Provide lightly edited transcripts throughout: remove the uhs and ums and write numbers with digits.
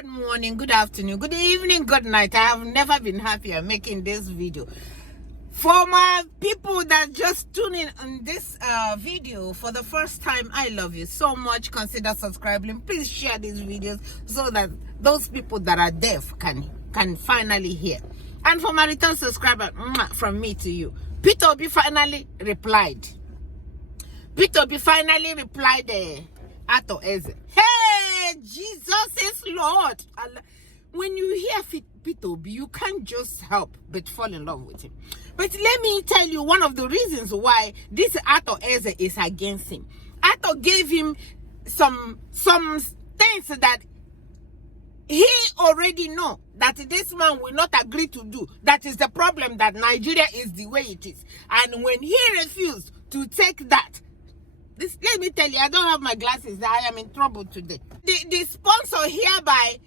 Good morning, good afternoon, good evening, good night. I have never been happier making this video. For my people that just tune in on this video for the first time, I love you so much. Consider subscribing. Please share these videos so that those people that are deaf can finally hear. And for my return subscriber, from me to you, Peter Obi finally replied. Peter Obi finally replied, Arthur EZE. Hey, Jesus is Lord. When you hear Peter Obi, you can't just help but fall in love with him. But let me tell you one of the reasons why this Arthur EZE is against him. Arthur gave him some things that he already know that this man will not agree to do. That is the problem, that Nigeria is the way it is. And when he refused to take that, let me tell you, I don't have my glasses. I am in trouble today. The sponsor hereby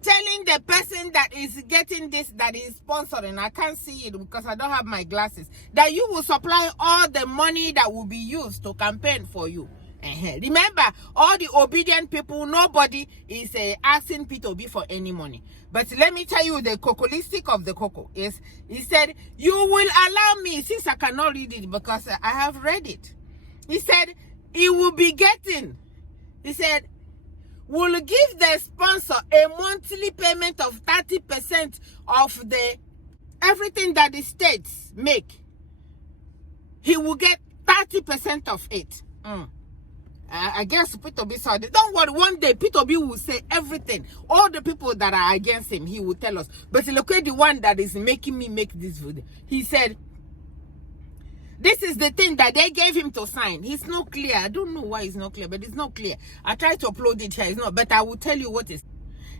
telling the person that is getting this, that is sponsoring, I can't see it because I don't have my glasses, that you will supply all the money that will be used to campaign for you. Remember, all the obedient people, nobody is asking Peter Obi for any money. But let me tell you, the cocolistic of the cocoa is, he said, you will allow me, since I cannot read it because I have read it. He said, he will be getting, he said, will give the sponsor a monthly payment of 30% of everything that the states make. He will get 30% of it. I guess Peter Obi saw it. Don't worry, one day Peter Obi will say everything. All the people that are against him, he will tell us. But look at the one that is making me make this video. He said, this is the thing that they gave him to sign. It's not clear. I don't know why it's not clear, but it's not clear. I tried to upload it here. It's not, but I will tell you what is.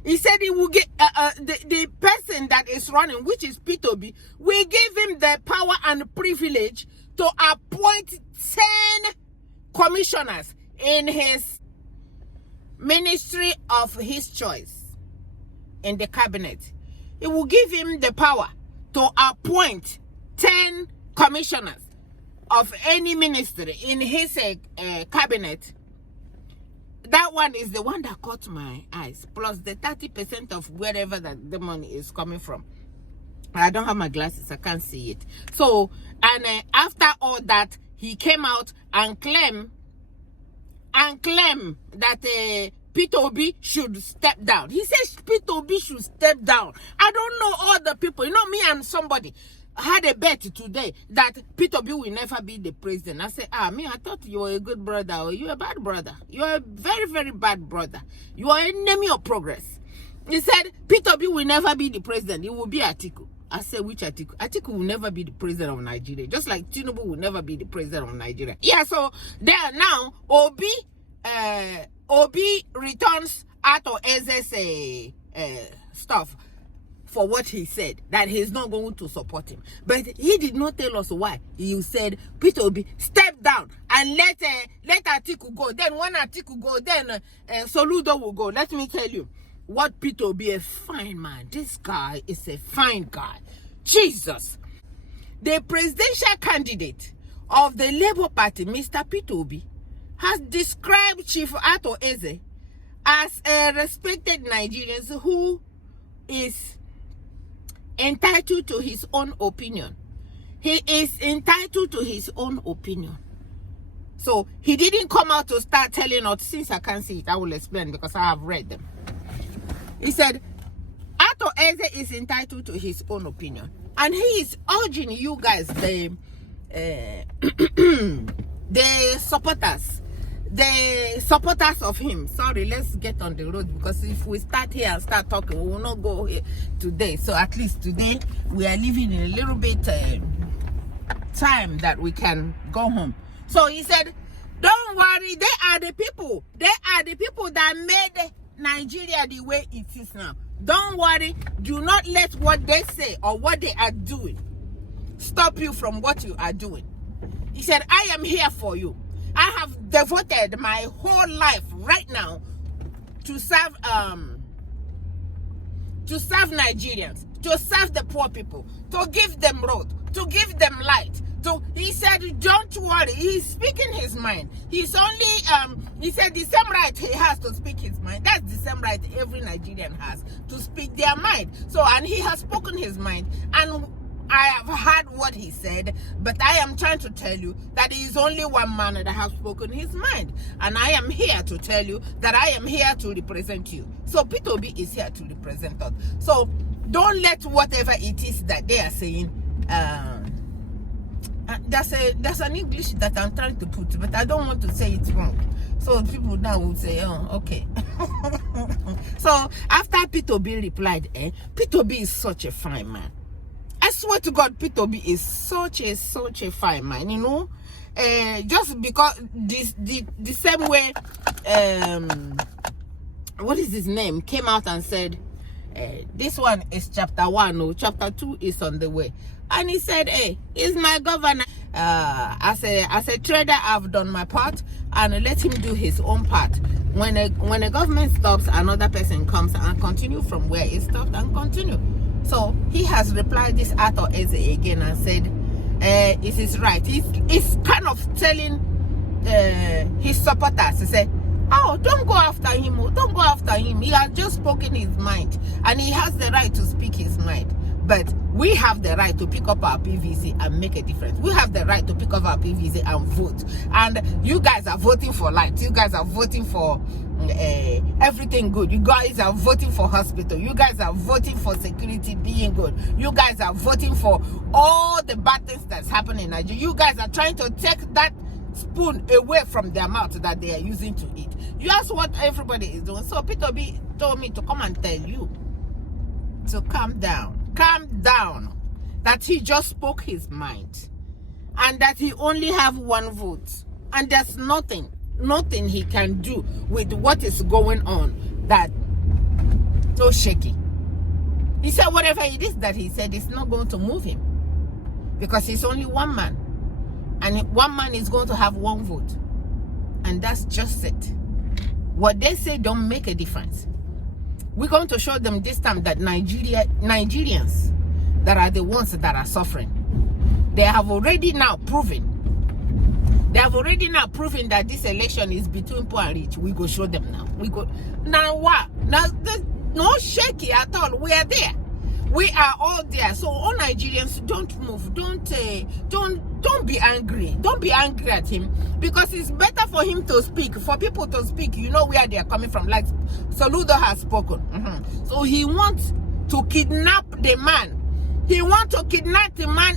He said he will get the person that is running, which is Peter Obi, will give him the power and privilege to appoint 10 commissioners in his ministry of his choice in the cabinet. He will give him the power to appoint 10 commissioners of any ministry in his cabinet. That one is the one that caught my eyes, plus the 30% of wherever that the money is coming from. I don't have my glasses, I can't see it. So, and after all that, he came out and claimed that Peter Obi should step down. He says Peter Obi should step down. I don't know all the people. You know, me and somebody had a bet today that Peter Obi will never be the president. I said, me, I thought you were a good brother, or you're a bad brother. You're a very, very bad brother. You are an enemy of progress. He said, Peter Obi will never be the president. He will be Atiku. I said, which Atiku? Atiku will never be the president of Nigeria. Just like Tinubu will never be the president of Nigeria. Yeah, so there now, Obi returns Arthur EZE's stuff for what he said, that he's not going to support him. But he did not tell us why. He said, Peter Obi, step down and let Atiku go. Then when Atiku go, then Soludo will go. Let me tell you, what Peter Obi, a fine man. This guy is a fine guy. Jesus. The presidential candidate of the Labour Party, Mr. Peter Obi, has described Chief Arthur EZE as a respected Nigerian who is entitled to his own opinion. He is entitled to his own opinion. So he didn't come out to start telling us, since I can't see it, I will explain because I have read them. He said, Arthur EZE is entitled to his own opinion. And he is urging you guys, the supporters of him. Sorry, let's get on the road, because if we start here and start talking, we will not go here today. So at least today we are living in a little bit time that we can go home. So he said, don't worry, they are the people that made Nigeria the way it is now. Don't worry, do not let what they say or what they are doing stop you from what you are doing. He said, I am here for you. I have devoted my whole life right now to serve Nigerians, to serve the poor people, to give them road, to give them light, So he said, don't worry. He's speaking his mind. He's only, he said the same right he has to speak his mind. That's the same right every Nigerian has to speak their mind. So, and he has spoken his mind. And I have heard what he said, but I am trying to tell you that there is only one man that has spoken his mind. And I am here to tell you that I am here to represent you. So Peter Obi is here to represent us. So don't let whatever it is that they are saying, there's an English that I'm trying to put, but I don't want to say it wrong. So people now will say, oh, okay. So after Peter Obi replied, Peter Obi is such a fine man. I swear to God, Peter Obi is such a fine man, you know. Just because the same way, what is his name, came out and said, this one is chapter 1, no, chapter 2 is on the way. And he said, hey, he's my governor. As a trader, I've done my part, and let him do his own part. When a government stops, another person comes and continue from where it stopped and continue. So he has replied this Arthur EZE again and said, it is right. He's kind of telling his supporters to say, oh, don't go after him. Don't go after him. He has just spoken his mind, and he has the right to speak his mind. But we have the right to pick up our PVC and make a difference. We have the right to pick up our PVC and vote. And you guys are voting for light. You guys are voting for everything good. You guys are voting for hospital. You guys are voting for security being good. You guys are voting for all the bad things that's happening in Nigeria. You guys are trying to take that spoon away from their mouth that they are using to eat. That's what everybody is doing. So Peter Obi told me to come and tell you to calm down. Calm down. That he just spoke his mind. And that he only have one vote. And there's nothing he can do with what is going on that so shaky. He said whatever it is that he said is not going to move him. Because he's only one man. And one man is going to have one vote. And that's just it. What they say don't make a difference. We're going to show them this time that Nigerians that are the ones that are suffering. They have already now proven. They have already now proven that this election is between poor and rich. We go show them now. We go now what? Now there's no shaky at all. We are there. We are all there. So all Nigerians, don't move. Don't be angry. Don't be angry at him, because it's better for him to speak, for people to speak. You know where they are coming from. Like Soludo has spoken. So he wants to kidnap the man. He wants to kidnap the man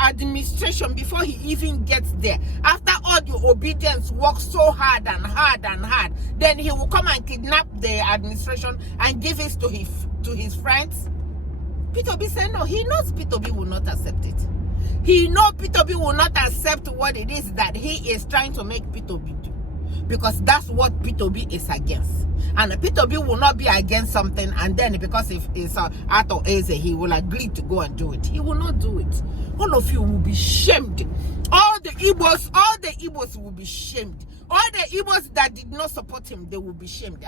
administration before he even gets there. After all the obedience works so hard and hard and hard, then he will come and kidnap the administration and give it to his friends. Peter Obi said no. He knows Peter Obi will not accept it. He knows Peter Obi will not accept what it is that he is trying to make Peter Obi do. Because that's what Peter Obi is against. And Peter Obi will not be against something, and then because if it's Arthur EZE, he will agree to go and do it. He will not do it. All of you will be shamed. All the Igbos will be shamed. All the Igbos that did not support him, they will be shamed.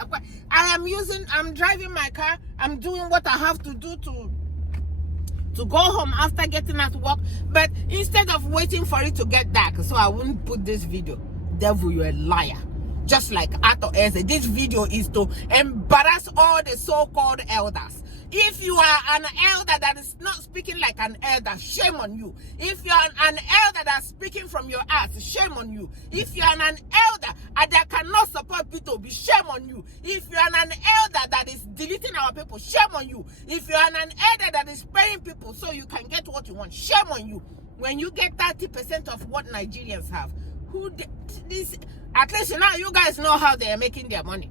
I'm driving my car. I'm doing what I have to do to go home after getting at work. But instead of waiting for it to get dark, so I wouldn't put this video. Devil, you're a liar. Just like Arthur EZE, this video is to embarrass all the so-called elders. If you are an elder that is not speaking like an elder, shame on you. If you are an elder that's speaking from your ass, shame on you. If you are an elder that cannot support Peter Obi, shame on you. If you are an elder that is deleting our people, shame on you. If you are an elder that is paying people so you can get what you want, shame on you. When you get 30% of what Nigerians have, at least now you guys know how they are making their money.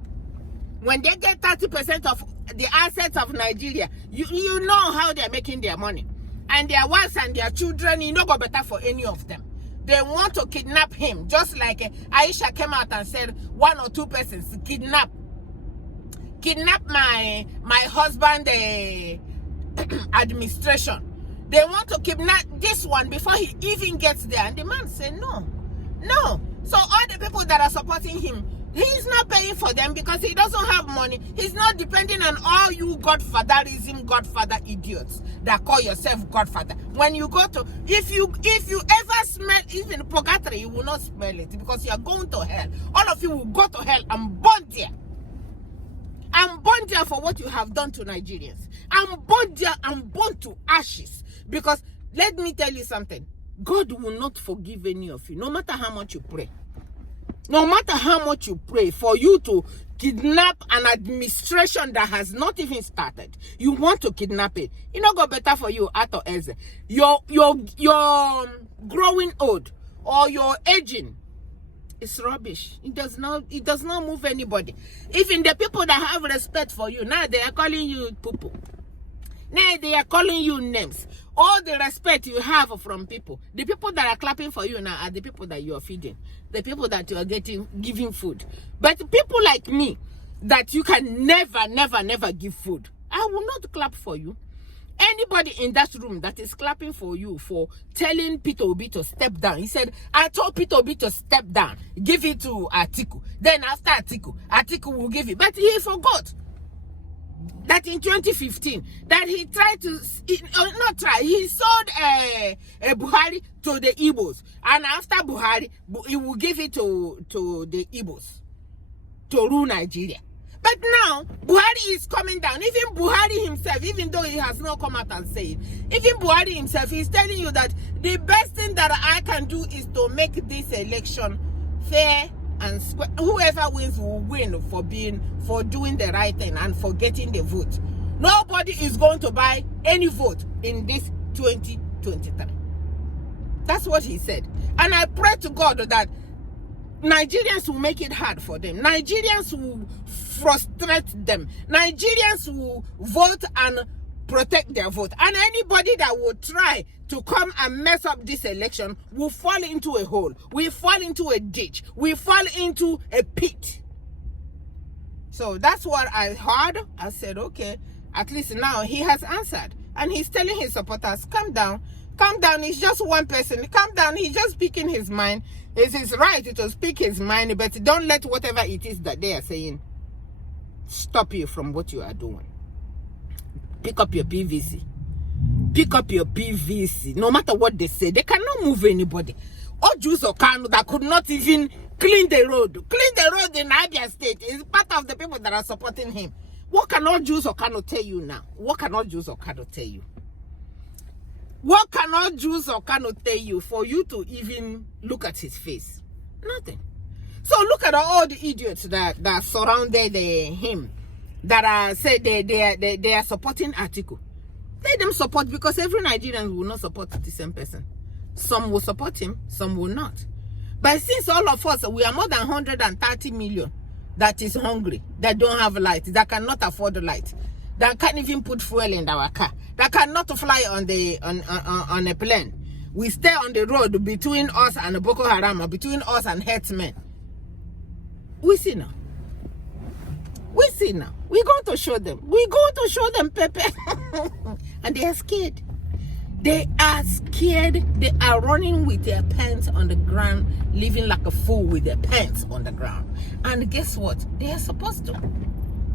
When they get 30% of the assets of Nigeria, you know how they are making their money. And their wives and their children, you know, go better for any of them. They want to kidnap him, just like Aisha came out and said 1 or 2 persons kidnap my husband administration. They want to kidnap this one before he even gets there. And the man said no. So all the people that are supporting him, He's not paying for them because he doesn't have money. He's not depending on all you godfatherism, godfather idiots that call yourself godfather. When you go to, if you ever smell even purgatory, you will not smell it because you are going to hell. All of you will go to hell and burn there. I'm born there for what you have done to Nigerians. I'm born there and born to ashes. Because let me tell you something. God will not forgive any of you, no matter how much you pray. No matter how much you pray for you to kidnap an administration that has not even started. You want to kidnap it. It not go better for you, Arthur EZE. You're growing old or you're aging. It's rubbish. It does not move anybody. Even the people that have respect for you, now they are calling you poo-poo. Now they are calling you names. All the respect you have from people, the people that are clapping for you now are the people that you are feeding, the people that you are giving food. But people like me, that you can never give food, I will not clap for you. Anybody in that room that is clapping for you for telling Peter Obi to step down. He said, I told Peter Obi to step down. Give it to Atiku. Then after Atiku will give it. But he forgot that in 2015, that he tried to, he sold a Buhari to the Igbos. And after Buhari, he will give it to the Igbos to rule Nigeria. But now, Buhari is coming down. Even Buhari himself, even though he has not come out and said it, even Buhari himself, he's telling you that the best thing that I can do is to make this election fair and square. Whoever wins will win for doing the right thing and for getting the vote. Nobody is going to buy any vote in this 2023. That's what he said. And I pray to God that Nigerians will make it hard for them. Nigerians will frustrate them. Nigerians will vote and protect their vote. And anybody that will try to come and mess up this election will fall into a hole. Will fall into a ditch. Will fall into a pit. So that's what I heard. I said, okay, at least now he has answered. And he's telling his supporters, calm down. Calm down. He's just one person. Calm down. He's just speaking his mind. It's his right to speak his mind, but don't let whatever it is that they are saying stop you from what you are doing. Pick up your PVC. Pick up your PVC. No matter what they say, they cannot move anybody. Or Jews or Kanu that could not even clean the road. Clean the road in Abia State is part of the people that are supporting him. What can all Jews or Kanu tell you now? What can all Jews or Kanu tell you? What can all Jews or Kanu tell you for you to even look at his face? Nothing. So look at all the idiots that surrounded him, that are said they are supporting Atiku. Let them support, because every Nigerian will not support the same person. Some will support him, some will not. But since all of us, we are more than 130 million that is hungry, that don't have light, that cannot afford the light, that can't even put fuel in our car, that cannot fly on a plane. We stay on the road between us and Boko Haram, or between us and herdsmen. We see now. We see now. We're going to show them. We're going to show them Pepe. And they are scared. They are scared. They are running with their pants on the ground, living like a fool with their pants on the ground. And guess what? They are supposed to.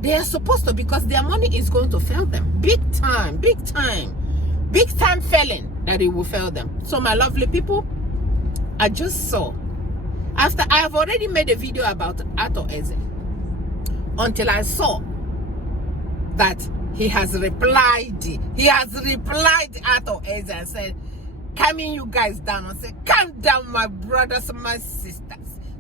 They are supposed to, because their money is going to fail them. Big time, big time. Big time failing that it will fail them. So my lovely people, I just saw, after I have already made a video about Arthur EZE, until I saw that he has replied Arthur EZE and said, calming you guys down, and said, calm down my brothers and my sisters.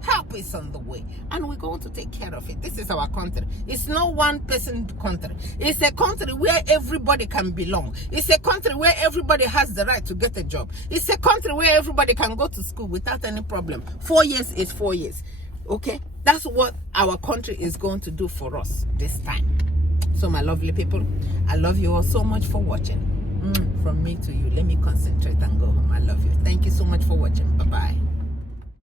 Help is on the way, and we're going to take care of it. This is our country. It's not one person country. It's a country where everybody can belong. It's a country where everybody has the right to get a job. It's a country where everybody can go to school without any problem. 4 years is 4 years. Okay? That's what our country is going to do for us this time. So my lovely people, I love you all so much for watching. From me to you, let me concentrate and go home. I love you. Thank you so much for watching. Bye-bye.